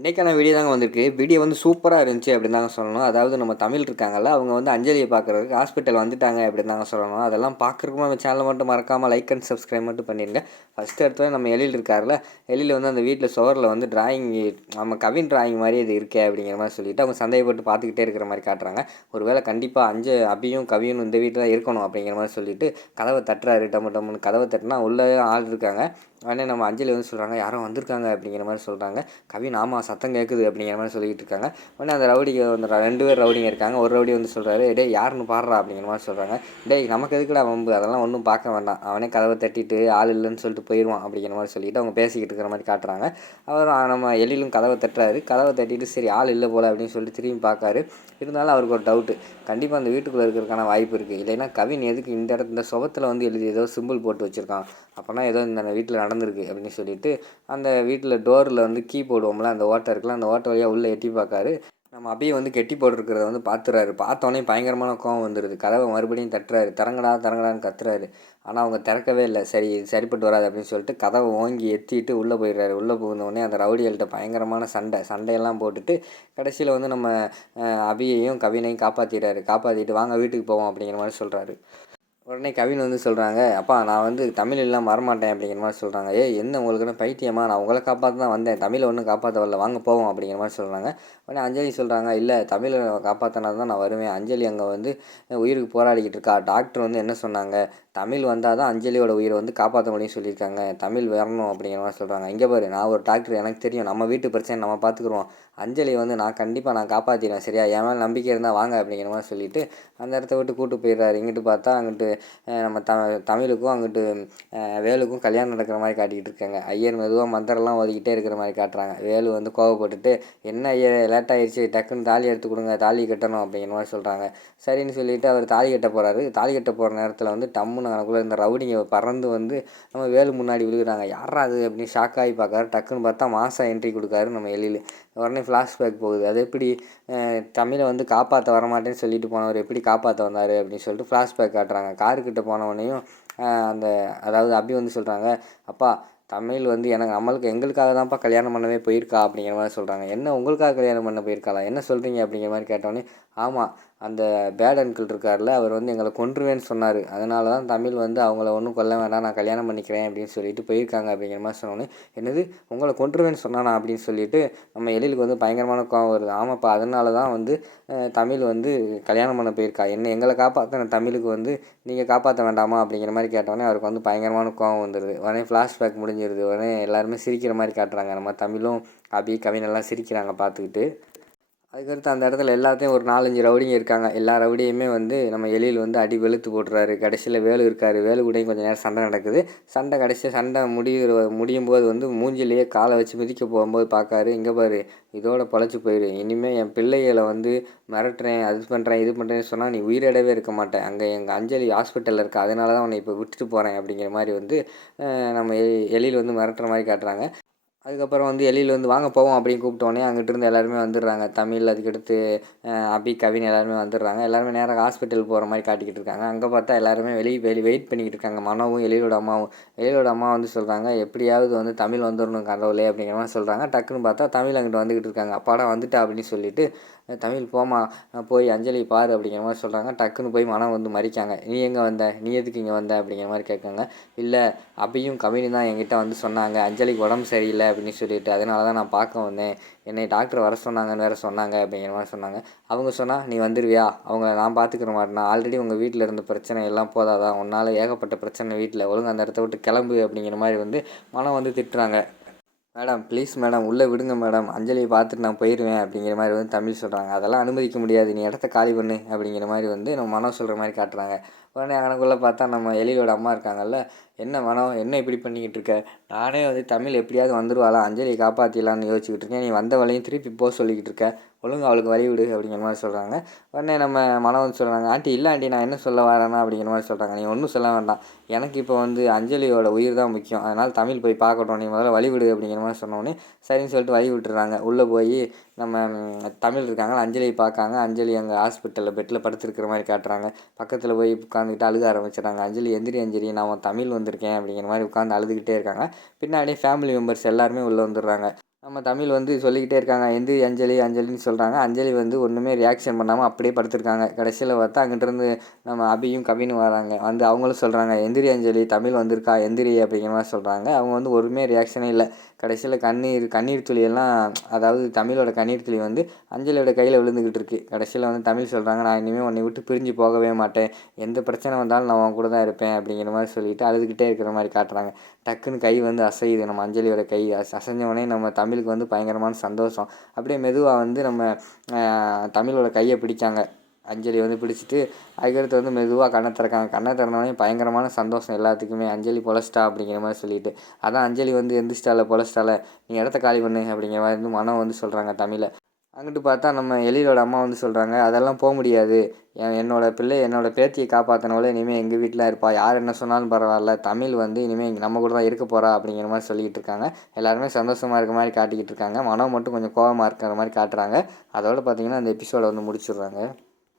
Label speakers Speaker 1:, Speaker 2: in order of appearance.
Speaker 1: இன்றைக்கான வீடியோ தாங்க வந்திருக்கு. வீடியோ வந்து சூப்பராக இருந்துச்சு அப்படின்னு தாங்க சொல்லணும். அதாவது நம்ம தமிழ் இருக்காங்கல்ல அவங்க வந்து அஞ்சலியை பார்க்குறதுக்கு ஹாஸ்பிட்டல் வந்துட்டாங்க அப்படின்னு தாங்க சொல்லணும். அதெல்லாம் பார்க்குறதுக்கு நம்ம சேனலை மட்டும் மறக்காமல் லைக் அண்ட் சப்ஸ்கிரைப் மட்டும் பண்ணிடுங்க ஃபஸ்ட்டு எடுத்து நம்ம எழில் இருக்கார்ல எழில் வந்து அந்த வீட்டில் சுவரில் வந்து டிராயிங் நம்ம கவின் டிராயிங் மாதிரி இது இருக்கே அப்படிங்கிற மாதிரி சொல்லிட்டு அவங்க சந்தேகப்பட்டு பார்த்துக்கிட்டே இருக்கிற மாதிரி காட்டுறாங்க. ஒருவேளை கண்டிப்பாக அஞ்சு அபியும் கவியும் இந்த வீட்டில் தான் இருக்கணும் அப்படிங்கிற மாதிரி சொல்லிட்டு கதவை தட்டுறாரு டம்மு டம்முன்னு கதவை தட்டினா உள்ளே ஆள் இருக்காங்க. உடனே நம்ம அஞ்சலி வந்து சொல்கிறாங்க யாரும் வந்திருக்காங்க அப்படிங்கிற மாதிரி சொல்கிறாங்க கவின் ஆமாம் சத்தம் கேட்குது அப்படிங்கிற மாதிரி சொல்லிட்டு இருக்காங்க. உடனே அந்த ரவுடிங்க வந்து ரெண்டு பேர் ரவுடிங்க இருக்காங்க. ஒரு ரவுடி வந்து சொல்கிறாரு டே யாருன்னு பாடுறா அப்படிங்கிற மாதிரி சொல்கிறாங்க டேய் நமக்கு எதுக்குடா வம்பு? அதெல்லாம் ஒன்றும் பார்க்க வேண்டாம். அவனே கதவை தட்டிட்டு ஆள் இல்லைன்னு சொல்லிட்டு போயிடுவான் அப்படிங்கிற மாதிரி சொல்லிட்டு அவங்க பேசிக்கிட்டு இருக்கிற மாதிரி காட்டுறாங்க. அவர் நம்ம எழிலும் கதவை தட்டுறாரு. கதவை தட்டிட்டு சரி ஆள் இல்லை போல் அப்படின்னு சொல்லிட்டு திரும்பி பார்க்காரு. இருந்தாலும் அவருக்கு ஒரு டவுட்டு கண்டிப்பாக அந்த வீட்டுக்குள்ளே இருக்கிறதுக்கான வாய்ப்பு இருக்குது இல்லைன்னா கவின் எதுக்கு இந்த இடத்துல இந்த சுபத்தில் வந்து எழுதி ஏதோ சிம்பிள் போட்டு வச்சுருக்கான். அப்போனா ஏதோ இந்த வீட்டில் நடந்திருக்கு அப்படின்னு சொல்லிட்டு அந்த வீட்டில் டோரில் வந்து கீ போடுவோம்ல அந்த ஓட்டை இருக்குல்ல அந்த ஓட்டை வழியாக உள்ளே எட்டி பார்க்காரு. நம்ம அப்படியே வந்து கெட்டி போட்டிருக்கிறத வந்து பார்த்துறாரு. பார்த்தோன்னே பயங்கரமான கோவம் வந்துடுது கதவை மறுபடியும் தட்டுறாரு. திறங்கடா திறங்கடான்னு கத்துறாரு. ஆனால் அவங்க திறக்கவே இல்லை. சரி இது சரிப்பட்டு வராது அப்படின்னு சொல்லிட்டு கதவை ஓங்கி எத்திட்டு உள்ளே போயிடுறாரு. உள்ளே போனோடனே அந்த ரவுடிகள்கிட்ட பயங்கரமான சண்டை. சண்டையெல்லாம் போட்டுட்டு கடைசியில் வந்து நம்ம அபியையும் கவினையும் காப்பாற்றிடுறாரு காப்பாற்றிட்டு வாங்க வீட்டுக்கு போவோம் அப்படிங்கிற மாதிரி சொல்கிறாரு உடனே கவின் வந்து சொல்கிறாங்க அப்பா நான் வந்து தமிழ் எல்லாம் வரமாட்டேன் அப்படிங்கிற மாதிரி சொல்கிறாங்க ஏ என்ன உங்களுக்குன்னு பைத்தியமா? நான் உங்களை காப்பாற்ற தான் வந்தேன். தமிழை ஒன்றும் காப்பாற்ற வரல வாங்க போவோம் அப்படிங்கிற மாதிரி சொல்கிறாங்க உடனே அஞ்சலி சொல்கிறாங்க இல்லை தமிழை காப்பாற்றினா தான் நான் வருவேன். அஞ்சலி அங்கே வந்து உயிருக்கு போராடிக்கிட்டு இருக்கா? டாக்டர் வந்து என்ன சொன்னாங்க? தமிழ் வந்தால் தான் அஞ்சலியோட உயிரை வந்து காப்பாற்ற முடியும்னு சொல்லியிருக்காங்க. தமிழ் வரணும் அப்படிங்கிற மாதிரி சொல்கிறாங்க இங்கே பாரு நான் ஒரு டாக்டர் எனக்கு தெரியும். நம்ம வீட்டு பிரச்சனை நம்ம பார்த்துக்குருவோம் அஞ்சலி வந்து நான் கண்டிப்பாக நான் காப்பாற்றிடுவேன் சரியா? என் மேலே நம்பிக்கை இருந்தால் வாங்க அப்படிங்கிற மாதிரி சொல்லிவிட்டு அந்த இடத்த விட்டு கூட்டு போயிடுறாரு. இங்கிட்டு பார்த்தா அங்கிட்டு நம்ம த தமிழுக்கும் அங்கிட்டு வேலுக்கும் கல்யாணம் நடக்கிற மாதிரி காட்டிக்கிட்டு இருக்காங்க ஐயர் மெதுவாக மந்திரம்லாம் ஓதிக்கிட்டே இருக்கிற மாதிரி காட்டுறாங்க. வேலு வந்து கோவப்பட்டுட்டு என்ன ஐயர் லேட் ஆயிடுச்சு டக்குன்னு தாலி எடுத்து கொடுங்க தாலி கட்டணும் அப்படிங்கிற மாதிரி சொல்கிறாங்க சரின்னு சொல்லிவிட்டு அவர் தாலி கட்ட போகிறாரு தாலி கட்ட போகிற நேரத்தில் வந்து டம்முன்னு எனக்குள்ளே இந்த ரவுடிங்க பறந்து வந்து நம்ம வேலு முன்னாடி விழுகிறாங்க. யாரா அது? அப்படின்னு ஷாக் ஆகி பார்க்காரு. டக்குன்னு பார்த்தா மாதம் என்ட்ரி கொடுக்காரு நம்ம எழில். உடனே ஃப்ளாஷ்பேக் போகுது. அது எப்படி தமிழை வந்து காப்பாற்ற வரமாட்டேன்னு சொல்லிட்டு போனவர் எப்படி காப்பாற்ற வந்தார் அப்படின்னு சொல்லிட்டு ஃப்ளாஷ்பேக் காட்டுறாங்க. காருக்கிட்ட போனவனையும் அந்த அதாவது அபி வந்து சொல்கிறாங்க அப்பா தமிழ் வந்து எனக்கு நம்மளுக்கு எங்களுக்காக தான்ப்பா கல்யாணம் பண்ணவே போயிருக்கா அப்படிங்கிற மாதிரி சொல்கிறாங்க என்ன உங்களுக்காக கல்யாணம் பண்ண போயிருக்காளா? என்ன சொல்கிறீங்க அப்படிங்கிற மாதிரி கேட்டோன்னே ஆமாம் அந்த பேட் அங்கிள் இருக்கார்ல அவர் வந்து எங்களை கொன்றுவேன்னு சொன்னார். அதனால தான் தமிழ் வந்து அவங்கள ஒன்றும் கொல்ல வேண்டாம் நான் கல்யாணம் பண்ணிக்கிறேன் அப்படின்னு சொல்லிட்டு போயிருக்காங்க அப்படிங்கிற மாதிரி சொன்னோன்னே என்னது உங்களை கொன்றுவேன்னு சொன்னானா அப்படின்னு சொல்லிட்டு நம்ம எழிலுக்கு வந்து பயங்கரமான கோவம் வருது. ஆமாப்பா அதனால தான் வந்து தமிழ் வந்து கல்யாணம் பண்ண போயிருக்கா. என்ன எங்களை காப்பாற்ற தமிழுக்கு வந்து நீங்கள் காப்பாற்ற வேண்டாமா அப்படிங்கிற மாதிரி கேட்டோன்னே அவருக்கு வந்து பயங்கரமான கோவம் வந்துடுது உடனே ஃப்ளாஷ்பேக் முடிஞ்சிருது. உடனே எல்லாருமே சிரிக்கிற மாதிரி காட்டுறாங்க. நம்ம தமிழும் அபி கவினெல்லாம் சிரிக்கிறாங்க பார்த்துக்கிட்டு. அதுக்கடுத்து அந்த இடத்துல எல்லாத்தையும் ஒரு நாலஞ்சு ரவுடிங்க இருக்காங்க. எல்லா ரவுடியுமே வந்து நம்ம எழில் வந்து அடி வெளுத்து போடுறாரு கடைசியில் வேலு இருக்கார். வேலு கூடயும் கொஞ்சம் நேரம் சண்டை நடக்குது. சண்டை கடைசியாக சண்டை முடிகிற முடியும் போது வந்து மூஞ்சிலேயே காலை வச்சு மிதிக்க போகும்போது பார்க்காரு. இங்கே பாரு இதோட பழச்சி போயிடும் இனிமேல் என் பிள்ளைகளை வந்து மிரட்டுறேன் அது பண்ணுறேன் இது பண்ணுறேன்னு சொன்னால் நீ உயிரிடவே இருக்க மாட்டேன். அங்கே எங்கள் அஞ்சலி ஹாஸ்பிட்டலில் இருக்க. அதனால தான் உன்னை இப்போ விட்டுட்டு போகிறேன் அப்படிங்கிற மாதிரி வந்து நம்ம எழில் வந்து மிரட்டுற மாதிரி காட்டுறாங்க. அதுக்கப்புறம் வந்து எழில் வந்து வாங்க போவோம் அப்படின்னு கூப்பிட்டோன்னே அங்கிட்டிருந்து எல்லாருமே வந்துடுறாங்க. தமிழ் அதுக்கடுத்து அபி கவின் எல்லாருமே வந்துடுறாங்க. எல்லாருமே நேராக ஹாஸ்பிட்டல் போகிற மாதிரி காட்டிக்கிட்டு இருக்காங்க. அங்கே பார்த்தா எல்லாருமே வெளியே வெளியே வெயிட் பண்ணிக்கிட்டு இருக்காங்க. மனோவும் எழிலோட அம்மாவும். எழிலோட அம்மா வந்து சொல்கிறாங்க எப்படியாவது வந்து தமிழ் வந்துடணும் கடவுளே அப்படிங்கிற மாதிரி சொல்கிறாங்க டக்குன்னு பார்த்தா தமிழ் அங்கிட்டு வந்துக்கிட்டு இருக்காங்க. அப்பாடா வந்துட்டா அப்படின்னு சொல்லிட்டு தமிழ் போமா போய் அஞ்சலி பாரு அப்படிங்கிற மாதிரி சொல்கிறாங்க டக்குன்னு போய் மனம் வந்து மறிக்காங்க. நீ எங்கே வந்த? நீ எதுக்கு இங்கே வந்த? அப்படிங்கிற மாதிரி கேட்காங்க. இல்லை அபியும் கவினி தான் என்கிட்ட வந்து சொன்னாங்க. அஞ்சலிக்கு உடம்பு சரியில்லை அப்படின்னு சொல்லிட்டு அதனால தான் நான் பார்க்க வந்தேன். என்னை டாக்டர் வர சொன்னாங்கன்னு வேறு சொன்னாங்க அப்படிங்கிற மாதிரி சொன்னாங்க. அவங்க சொன்னால் நீ வந்துடுவியா அவங்க நான் பார்த்துக்கிற மாட்டேன்? ஆல்ரெடி உங்கள் வீட்டில் இருந்த பிரச்சனை எல்லாம் போதாதான் உன்னால் ஏகப்பட்ட பிரச்சனை வீட்டில் ஒழுங்கு அந்த இடத்த விட்டு கிளம்பு அப்படிங்கிற மாதிரி வந்து மனம் வந்து திட்டுறாங்க. மேடம் ப்ளீஸ் மேடம் உள்ளே விடுங்க மேடம். அஞ்சலியை பார்த்துட்டு நான் போயிடுவேன் அப்படிங்கிற மாதிரி வந்து தமிழ் சொல்கிறாங்க அதெல்லாம் அனுமதிக்க முடியாது. நீ இடத்த காலி பண்ணு அப்படிங்கிற மாதிரி வந்து நம்ம மனம் சொல்கிற மாதிரி காட்டுறாங்க. உடனே அவனுக்குள்ளே பார்த்தா நம்ம எலியோட அம்மா இருக்காங்கல்ல என்ன மனம் என்ன இப்படி பண்ணிக்கிட்டு இருக்க? நானே வந்து தமிழ் எப்படியாவது வந்துடுவாளா அஞ்சலியை காப்பாற்றிடலான்னு யோசிச்சுக்கிட்டு இருக்கேன். நீ வந்த வழியும் திருப்பி போக சொல்லிக்கிட்டு இருக்க. ஒழுங்கு அவளுக்கு வழி விடு அப்படிங்கிற மாதிரி சொல்கிறாங்க உடனே நம்ம மனம் வந்து சொல்கிறாங்க ஆண்டி இல்லை ஆண்டி நான் என்ன சொல்ல வரேன்னா? அப்படிங்கிற மாதிரி சொல்கிறாங்க நீ ஒன்றும் சொல்ல வேண்டாம். எனக்கு இப்போ வந்து அஞ்சலியோட உயிர் தான் முக்கியம். அதனால் தமிழ் போய் பார்க்கட்டும். நீ முதல்ல வழி விடு அப்படிங்கிற மாதிரி சொன்னோடனே சரின்னு சொல்லிட்டு வழி விட்டுறாங்க. உள்ளே போய் நம்ம தமிழ் இருக்காங்க அஞ்சலியை பார்க்காங்க. அஞ்சலி அங்கே ஹாஸ்பிட்டலில் பெட்டில் படுத்துருக்கிற மாதிரி காட்டுறாங்க. பக்கத்தில் போய் உட்காந்துக்கிட்டு அழுக ஆரம்பிச்சிடுறாங்க. அஞ்சலி எந்திரி அஞ்சலி நான் தமிழ் வந்திருக்கேன் அப்படிங்கிற மாதிரி உட்காந்து அழுதுகிட்டே இருக்காங்க. பின்னாடியே ஃபேமிலி மெம்பர்ஸ் எல்லாருமே உள்ளே வந்துடுறாங்க. நம்ம தமிழ் வந்து சொல்லிக்கிட்டே இருக்காங்க. எந்திரி அஞ்சலி அஞ்சலின்னு சொல்கிறாங்க அஞ்சலி வந்து ஒன்றுமே ரியாக்ஷன் பண்ணாமல் அப்படியே படுத்திருக்காங்க. கடைசியில் பார்த்தா அங்கிட்டிருந்து நம்ம அபியும் கவினும் வராங்க. வந்து அவங்களும் சொல்கிறாங்க எந்திரி அஞ்சலி தமிழ் வந்திருக்கா? எந்திரி அப்படிங்கிற மாதிரி சொல்கிறாங்க அவங்க வந்து ஒருமே ரியாக்ஷனே இல்லை. கடைசியில் கண்ணீர் கண்ணீர் துளியெல்லாம் அதாவது தமிழோட கண்ணீர் துளி வந்து அஞ்சலியோட கையில் விழுந்துக்கிட்டு இருக்கு. கடைசியில் வந்து தமிழ் சொல்கிறாங்க நான் இனிமேல் உன்னை விட்டு பிரிஞ்சு போகவே மாட்டேன். எந்த பிரச்சனை வந்தாலும் நான் உன் கூட தான் இருப்பேன் அப்படிங்கிற மாதிரி சொல்லிட்டு அழுதுகிட்டே இருக்கிற மாதிரி காட்டுறாங்க. டக்குன்னு கை வந்து அசையுது. நம்ம அஞ்சலியோட கை அச நம்ம தமிழ் தமிழுக்கு வந்து பயங்கரமான சந்தோஷம். அப்படியே மெதுவாக வந்து நம்ம தமிழோட கையை பிடிக்காங்க அஞ்சலி வந்து பிடிச்சிட்டு அதுக்கடுத்து வந்து மெதுவாக கண்ணை திறக்காங்க. கண்ணை திறந்தோடனே பயங்கரமான சந்தோஷம் எல்லாத்துக்குமே. அஞ்சலி பொலஸ்டா அப்படிங்கிற மாதிரி சொல்லிட்டு. அதான் அஞ்சலி வந்து எந்திரிச்சிட்டால பொலஸ்டால நீ இடத்த காலி பண்ணு அப்படிங்கிற மாதிரி வந்து மனம் வந்து சொல்கிறாங்க தமிழை. அங்கிட்டு பார்த்தா நம்ம எழிலோட அம்மா வந்து சொல்கிறாங்க அதெல்லாம் போக முடியாது. என் என்னோடய பிள்ளை என்னோட பேத்தியை காப்பாற்றினவளே இனிமேல் எங்கள் வீட்டில் இருப்பா. யார் என்ன சொன்னாலும் பரவாயில்ல. தமிழ் வந்து இனிமேல் இங்கே நம்ம கூட தான் இருக்க போகிறா அப்படிங்கிற மாதிரி சொல்லிக்கிட்டு இருக்காங்க. எல்லாருமே சந்தோஷமாக இருக்க மாதிரி காட்டிக்கிட்டு இருக்காங்க. மனம் மட்டும் கொஞ்சம் கோபமாக இருக்கிற மாதிரி காட்டுறாங்க. அதோட பார்த்தீங்கன்னா அந்த எபிசோடை வந்து முடிச்சிடுறாங்க.